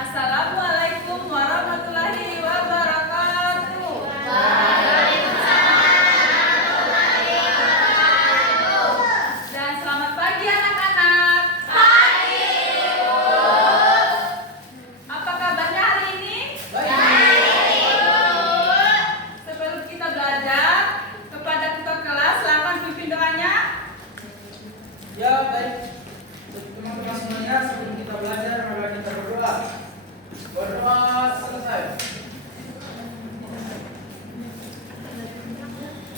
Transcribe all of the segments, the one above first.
Assalamualaikum warahmatullahi wabarakatuh. Dan selamat pagi anak-anak. Pagi. Apa kabarnya hari ini? Baik. Sebelum kita belajar, kepada ketua kelas silakan pimpin doanya. Ya, baik. Teman-teman semuanya, sebelum kita belajar, mari kita berdoa. Berdoa selesai.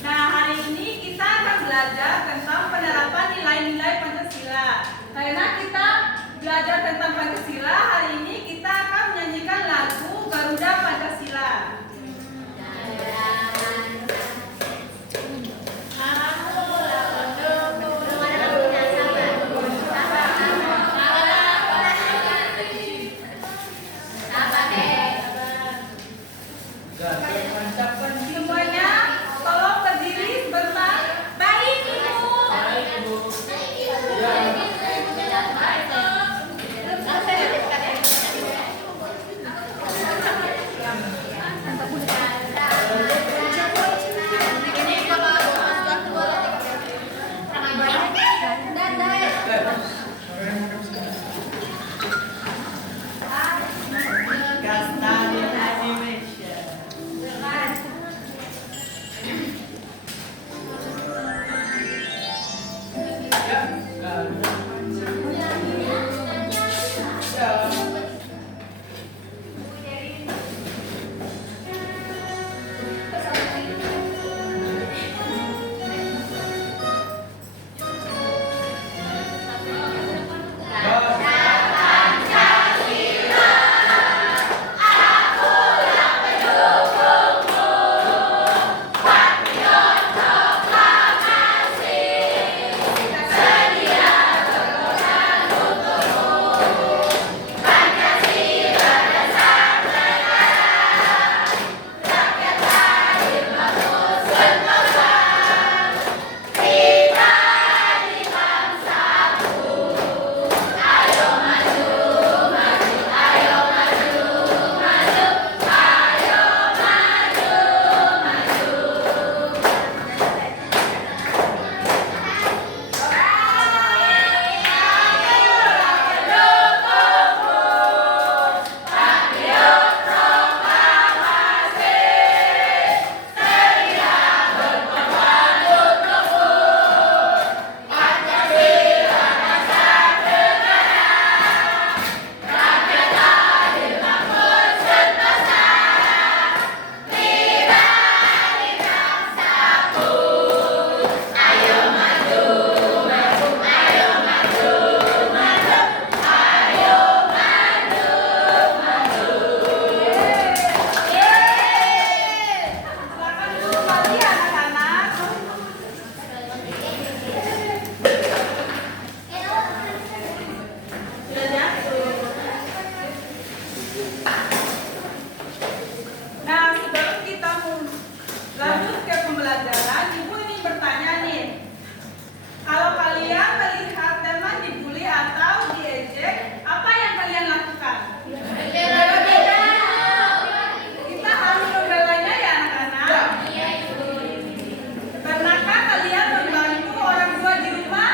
Nah, hari ini kita akan belajar tentang penerapan nilai-nilai Pancasila. Karena kita belajar tentang Pancasila, hari ini kita akan menyanyikan lagu Garuda Pancasila. Semuanya tolong berdiri sebentar. Baik, Ibu. Nah, sebelum kita lanjut ke pembelajaran, Ibu ini bertanya nih. Kalau kalian melihat teman dibully atau diejek, apa yang kalian lakukan? Kita harus membelanya ya anak-anak. Pernahkah kalian membantu orang tua di rumah?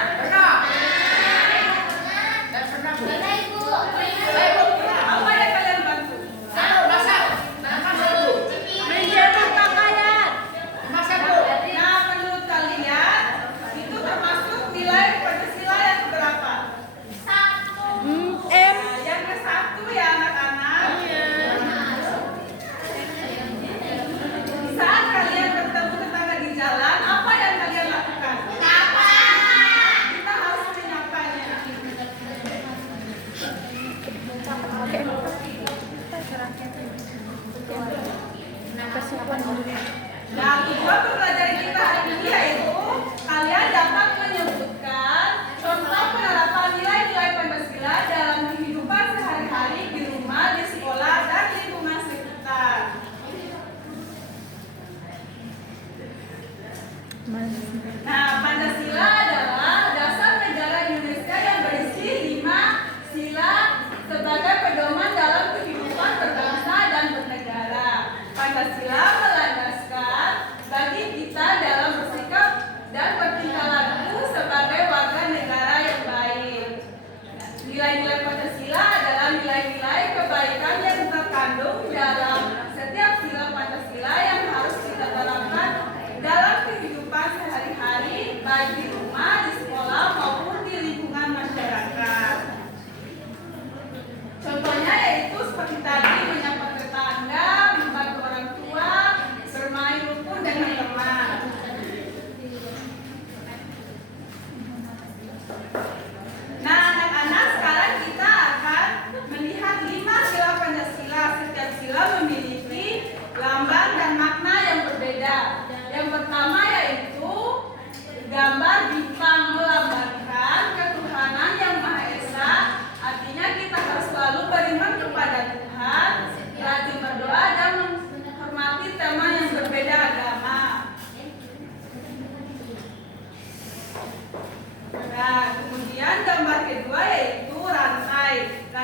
Apa yang kalian bantu? Nah, menurut kalian itu termasuk nilai Pancasila yang berapa? Nah, yang ke-1 ya anak-anak. Di saat kalian bertemu tetangga di jalan, apa yang kalian lakukan? Kita harus menyapanya. Nah, tujuan pembelajaran kita hari ini yaitu kalian dapat menyebutkan contoh penerapan nilai-nilai Pancasila dalam kehidupan sehari-hari di rumah, di sekolah, dan lingkungan sekitar. Nah, Pancasila adalah dasar negara Indonesia yang berisi 5 sila sebagai pedoman dalam kehidupan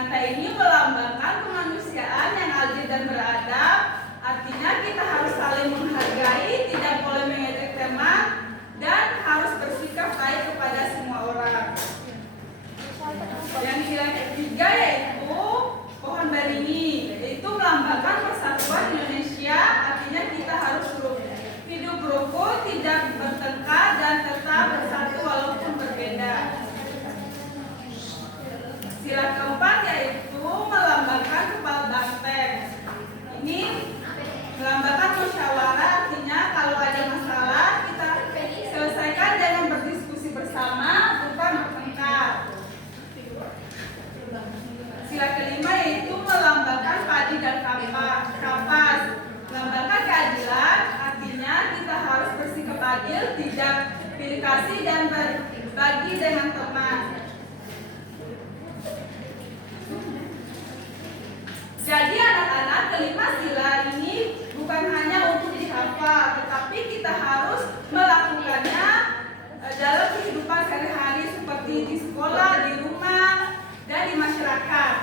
Kata ini melambangkan kemanusiaan yang adil dan beradab. Artinya kita harus saling menghargai, tidak boleh mengejek teman, dan harus bersikap baik kepada semua orang. Yang ketiga yaitu pohon beringin, yaitu melambangkan persatuan Indonesia. Artinya kita harus hidup rukun, tidak bertengkar, dan tetap bersatu walaupun berbeda. Sila keempat yaitu melambangkan kepala banteng. Ini melambangkan musyawarah, artinya kalau ada masalah kita selesaikan dengan berdiskusi bersama, bukan bertengkar. Sila kelima yaitu melambangkan padi dan kapas. Melambangkan keadilan, artinya kita harus bersikap adil, tidak pilih kasih, dan berbagi dengan teman. Jadi anak-anak, kelima sila ini bukan hanya untuk dihafal, tetapi kita harus melakukannya dalam kehidupan sehari-hari seperti di sekolah, di rumah, dan di masyarakat.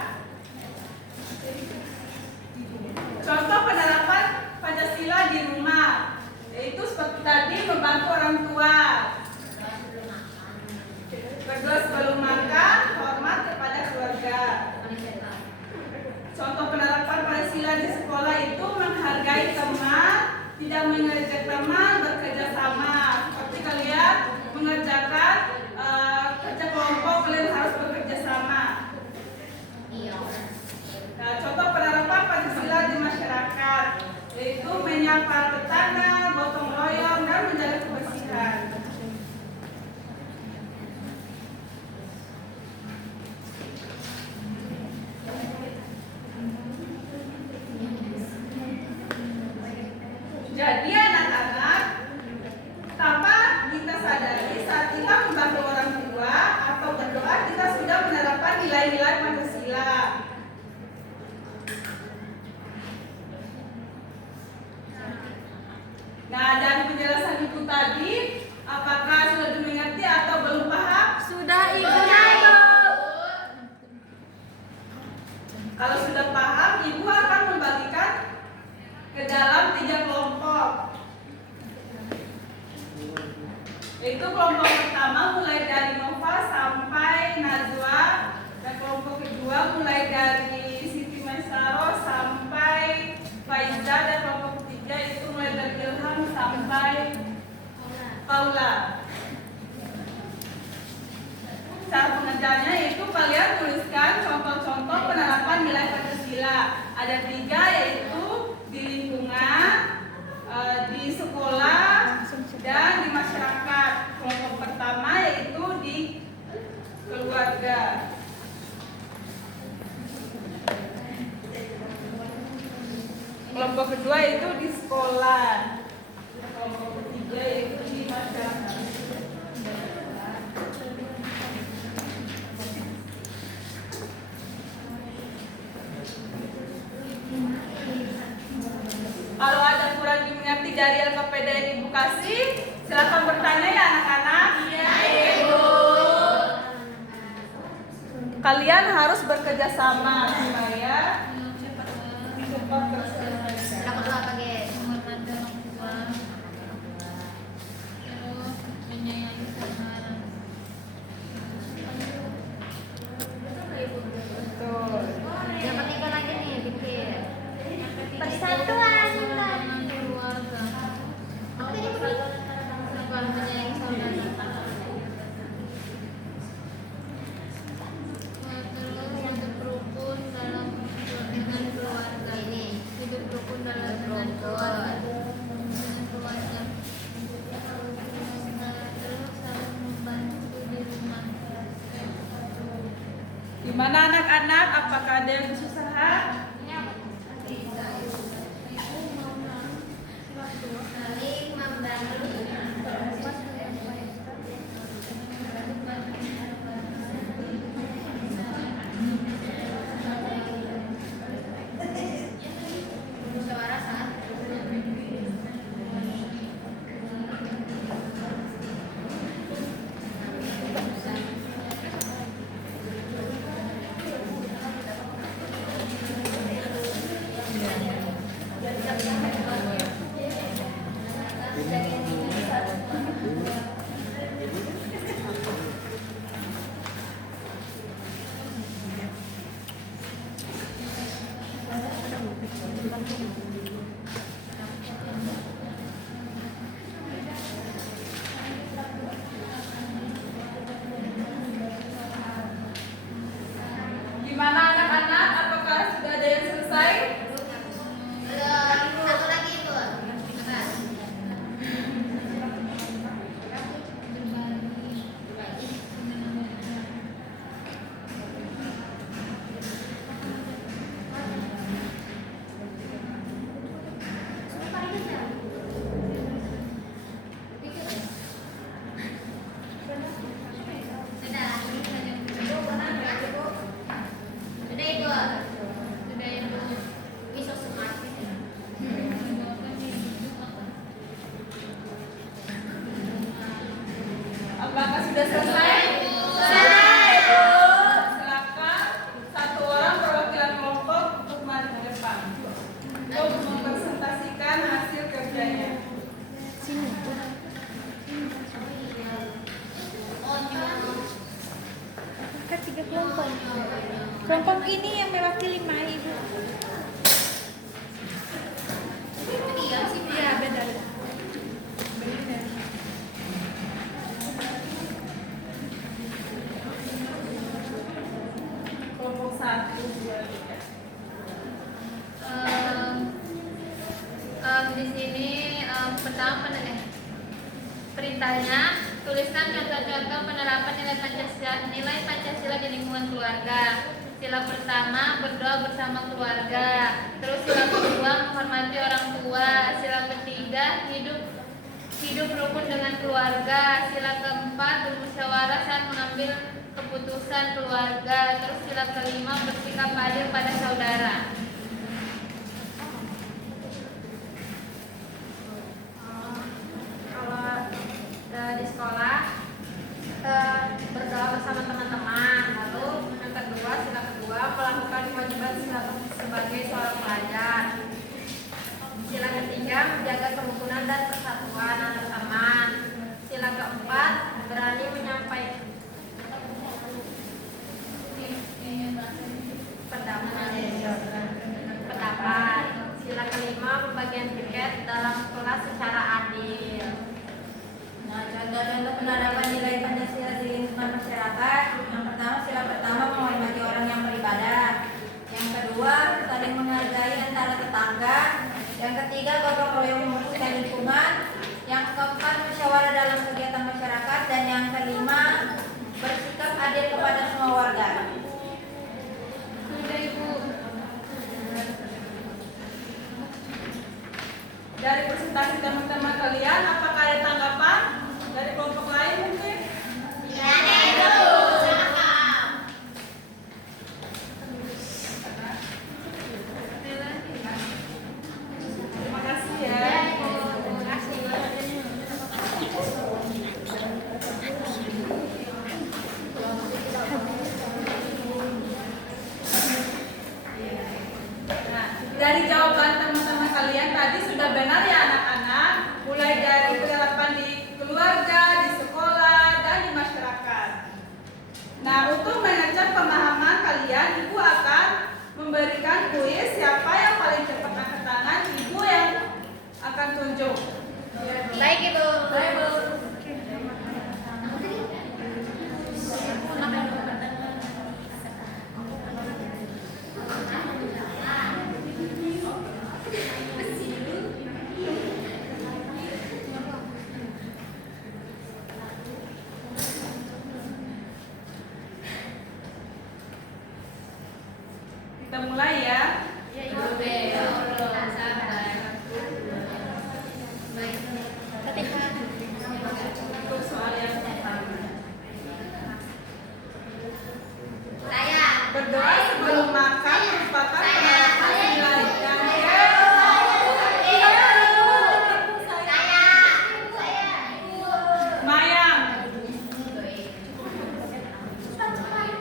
Contoh penerapan Pancasila di rumah, yaitu seperti tadi membantu orang tua, berdoa sebelum makan, hormat kepada keluarga. Contoh penerapan Pancasila di sekolah itu menghargai teman, tidak mengejek teman, bekerja sama. Seperti kalian mengerjakan kerja kelompok, kalian harus bekerja sama. Nah, contoh penerapan Pancasila di masyarakat, yaitu menyapa tetangga, gotong royong, dan menjaga kebersihan. Jadi anak-anak, tanpa kita sadari saat kita membantu orang tua atau berdoa, kita sudah menerapkan nilai-nilai Pancasila. Nah, dari penjelasan ibu tadi, apakah sudah dimengerti atau belum paham? Sudah, Ibu. Kalau sudah paham, ibu akan membagikan ke dalam 3 kelompok. Yaitu kelompok pertama mulai dari Nova sampai Najwa, dan kelompok kedua mulai dari Siti Maisaro sampai Faiza, dan kelompok ketiga itu mulai dari Ilham sampai Paula. Cara pengerjaannya yaitu kalian tuliskan contoh-contoh penerapan nilai Pancasila. Ada 3 yaitu di lingkungan, di sekolah, dan di masyarakat. Kelompok pertama yaitu di keluarga. Kelompok kedua itu di sekolah. Kelompok ketiga itu di masyarakat. Kalau ada kurang dimengerti dari LKPD yang Ibu kasih, silakan bertanya ya anak-anak. Iya, Ibu. Kalian harus bekerja sama supaya cepat terselesaikan. Dapat apa, guys? Betul. Yang ketiga lagi nih, pikir. Persatuan keluarga. Menyayangi saudara. Terus hidup rukun dalam dengan keluarga ini. Hidup rukun dalam dengan keluarga. Dengan keluarga. Terus saling membantu di rumah. Gimana anak-anak? Apakah ada yang kesusahan? Saling membantu. Musyawarah saat Gimana anak-anak? Apakah sudah ada yang selesai? Satu lagi itu. Apa? Sudah itu. Sudah itu. Besok smart. Apakah sudah selesai? Selesai, Bu. Silakan satu orang perwakilan kelompok untuk maju ke depan untuk mempresentasikan hasil kerjanya. Kan 3 kelompok. Kelompok ini yang mewakili Mai, Ibu. Iya sih. Iya, beda. Kelompok 1, 2, 3. Di sini pertama perintahnya tuliskan contoh-contoh penerapan nilai Pancasila di lingkungan keluarga. Sila pertama berdoa bersama keluarga. Terus sila kedua menghormati orang tua. Sila ketiga hidup rukun dengan keluarga. Sila keempat bermusyawarah saat mengambil keputusan keluarga. Terus sila kelima bersikap adil pada saudara. Kalau di sekolah berdoa bersama teman-teman, lalu yang kedua sila kedua melakukan kewajiban sebagai seorang pelajar. Sila ketiga menjaga kerukunan dan persatuan antar teman. Sila keempat berani menyampaikan pendapat. Sila kelima pembagian tiket dalam kelas secara adil. Nah, contoh-contoh penerapan nilai Pancasila di lingkungan masyarakat. Yang pertama, sila pertama menghormati orang yang beribadah. Yang kedua, saling menghargai antara tetangga. Yang ketiga, gotong royong membersihkan lingkungan. Yang keempat, musyawarah dalam kegiatan masyarakat. Dan yang kelima, bersikap adil kepada semua warga. Sudah Ibu. Dari presentasi teman-teman kalian, apakah ada tanggapan dari kelompok lain mungkin? Ada Ibu. Terima kasih ya. Terima kasih. Nah, dari jawaban teman-teman kalian tadi sudah benar ya anak-anak, mulai dari penerapan di keluarga, di sekolah, dan di masyarakat. Nah, untuk mengecek pemahaman kalian, Ibu akan memberikan kuis siapa yang paling cepat angkat tangan, Ibu yang akan tunjuk. Baik Ibu. Baik, Bu. Kita mulai ya. Ya Ibu. Sabar. Baik. Untuk soal yang pertama. Saya. Berdoa sebelum makan merupakan penerapan nilai yang Mayang.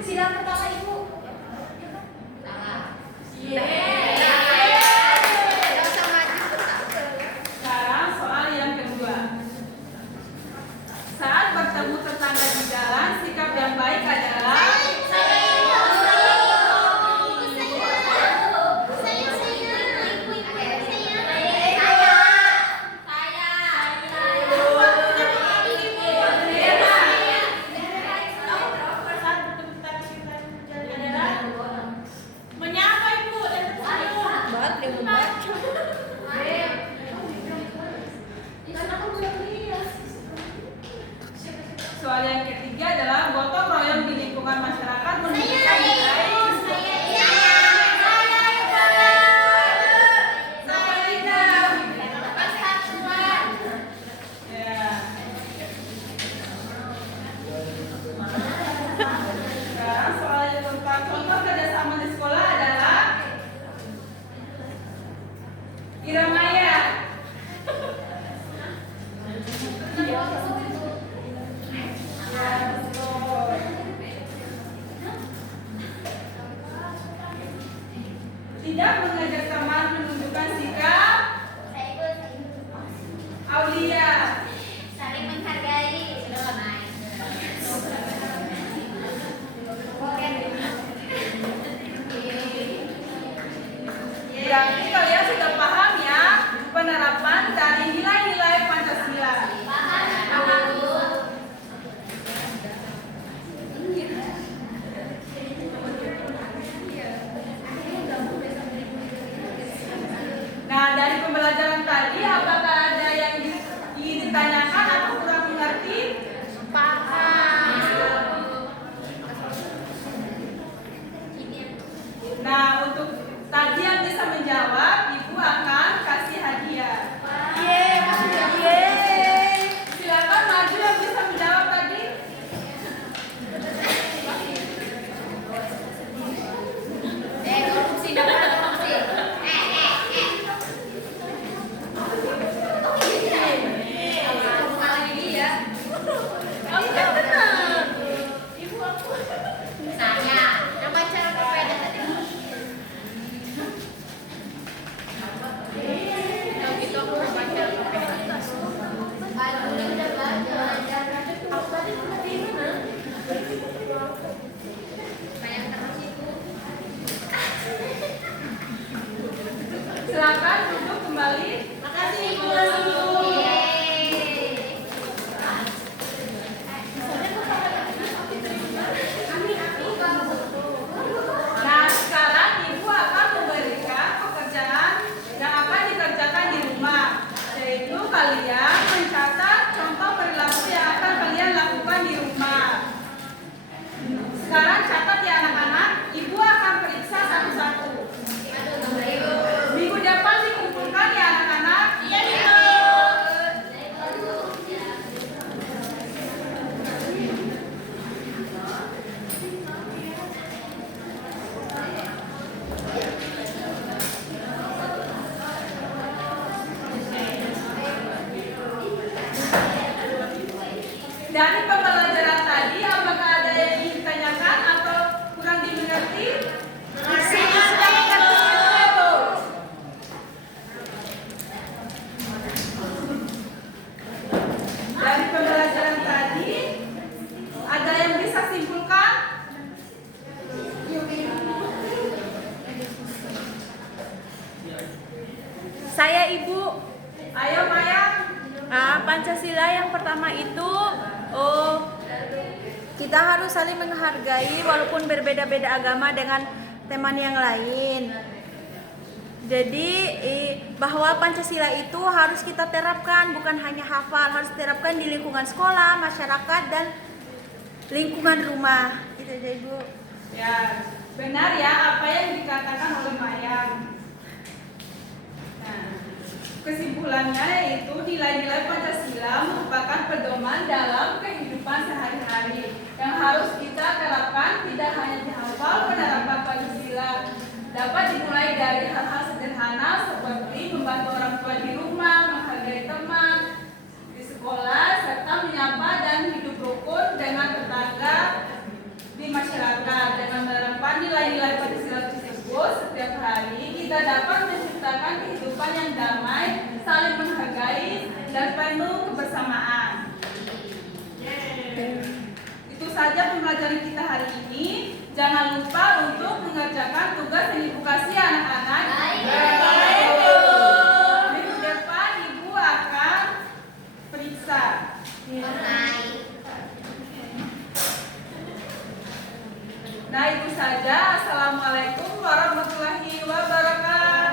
Sila pertama, Ibu. Salah. Yeay. Tidak mengajak teman menunjukkan sikap Aulia. Saling menghargai. Sudah lah, naik. Berarti kalian sudah paham ya penerapan dari nilai-nilai Pancasila. Nah, dari pembelajaran tadi apakah ada yang ingin ditanyakan atau kurang mengerti? Nah, untuk tadi yang bisa menjawab, Ibu akan kasih hadiah. Silakan maju yang bisa menjawab tadi. Korupsi dong, korupsi. Malah ini ya. Saya, yang baca sepeda tadi. Kalau gitu aku mau baca sepeda. Udah belajar. Aku tadi di mana? Banyak terus itu. Silakan duduk kembali. Makasih Ibu. Nah, sekarang Ibu akan memberikan pekerjaan yang akan dikerjakan di rumah, yaitu kalian mencatat contoh perilaku yang akan kalian lakukan di rumah. Sekarang catat ya anak-anak, Ibu akan periksa satu-satu. Minggu depan dikumpulkan ya anak-anak. Iya, Dari pembelajaran tadi, apakah ada yang ingin ditanyakan atau kurang dimengerti? Dari pembelajaran tadi, ada yang bisa simpulkan? Saya Ibu. Ayo Maya. Pancasila yang pertama itu kita harus saling menghargai walaupun berbeda-beda agama dengan teman yang lain. Jadi bahwa Pancasila itu harus kita terapkan, bukan hanya hafal, harus terapkan di lingkungan sekolah, masyarakat, dan lingkungan rumah. Gitu aja Ibu. Ya, benar ya apa yang dikatakan oleh Maya. Nah, kesimpulannya yaitu nilai-nilai Pancasila merupakan pedoman dalam kehidupan sehari-hari yang harus kita terapkan. Tidak hanya dihafal, penerapan Pancasila dapat dimulai dari hal-hal sederhana seperti membantu orang tua di rumah, menghargai teman di sekolah, serta menyapa dan hidup rukun dengan tetangga di masyarakat. Dengan menerapkan nilai-nilai Pancasila tersebut setiap hari, kita dapat menciptakan kehidupan yang damai, saling menghargai, dan penuh kebersamaan. Itu saja pembelajaran kita hari ini. Jangan lupa untuk mengerjakan tugas yang Ibu kasih anak-anak. Minggu depan Ibu akan periksa. Nah, itu saja. Assalamualaikum warahmatullahi wabarakatuh.